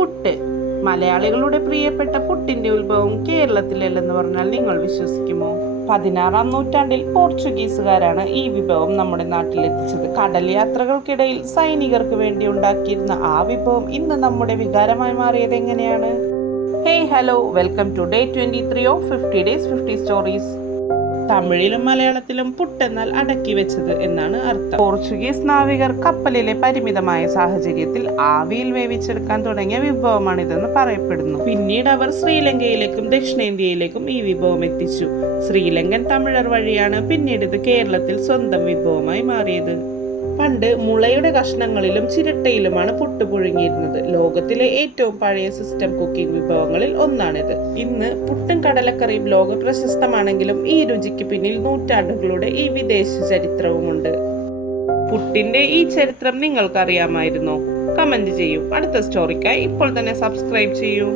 പുട്ട്. മലയാളികളുടെ പ്രിയപ്പെട്ട പുട്ടിന്റെ ഉത്ഭവം കേരളത്തിലല്ലെന്ന് പറഞ്ഞാൽ നിങ്ങൾ വിശ്വസിക്കുമോ? 16-ാം നൂറ്റാണ്ടിൽ പോർച്ചുഗീസുകാരാണ് ഈ വിഭവം നമ്മുടെ നാട്ടിലെത്തിച്ചത്. കടൽ യാത്രകൾക്കിടയിൽ സൈനികർക്ക് വേണ്ടി ഉണ്ടാക്കിയിരുന്ന ആ വിഭവം ഇന്ന് നമ്മുടെ വികാരമായി മാറിയത് എങ്ങനെയാണ്? Hey hello, welcome to day 23 of 50 Days 50 Stories. തമിഴിലും മലയാളത്തിലും പുട്ടെന്നാൽ അടക്കി വെച്ചത് എന്നാണ് അർത്ഥം. പോർച്ചുഗീസ് നാവികർ കപ്പലിലെ പരിമിതമായ സാഹചര്യത്തിൽ ആവിയിൽ വേവിച്ചെടുക്കാൻ തുടങ്ങിയ വിഭവമാണിതെന്ന് പറയപ്പെടുന്നു. പിന്നീട് അവർ ശ്രീലങ്കയിലേക്കും ദക്ഷിണേന്ത്യയിലേക്കും ഈ വിഭവം എത്തിച്ചു. ശ്രീലങ്കൻ തമിഴർ വഴിയാണ് പിന്നീട് ഇത് കേരളത്തിൽ സ്വന്തം വിഭവമായി മാറിയത്. പണ്ട് മുളയുടെ കഷ്ണങ്ങളിലും ചിരട്ടയിലുമാണ് പുട്ട് പുഴുങ്ങിയിരുന്നത്. ലോകത്തിലെ ഏറ്റവും പഴയ സിസ്റ്റം കുക്കിംഗ് വിഭവങ്ങളിൽ ഒന്നാണിത്. ഇന്ന് പുട്ടും കടലക്കറിയും ലോക പ്രശസ്തമാണെങ്കിലും ഈ രുചിക്ക് പിന്നിൽ നൂറ്റാണ്ടുകളുടെ ഈ വിദേശ ചരിത്രവുമുണ്ട്. പുട്ടിന്റെ ഈ ചരിത്രം നിങ്ങൾക്കറിയാമായിരുന്നോ? കമന്റ് ചെയ്യൂ. അടുത്ത സ്റ്റോറിക്കായി ഇപ്പോൾ തന്നെ സബ്സ്ക്രൈബ് ചെയ്യൂ.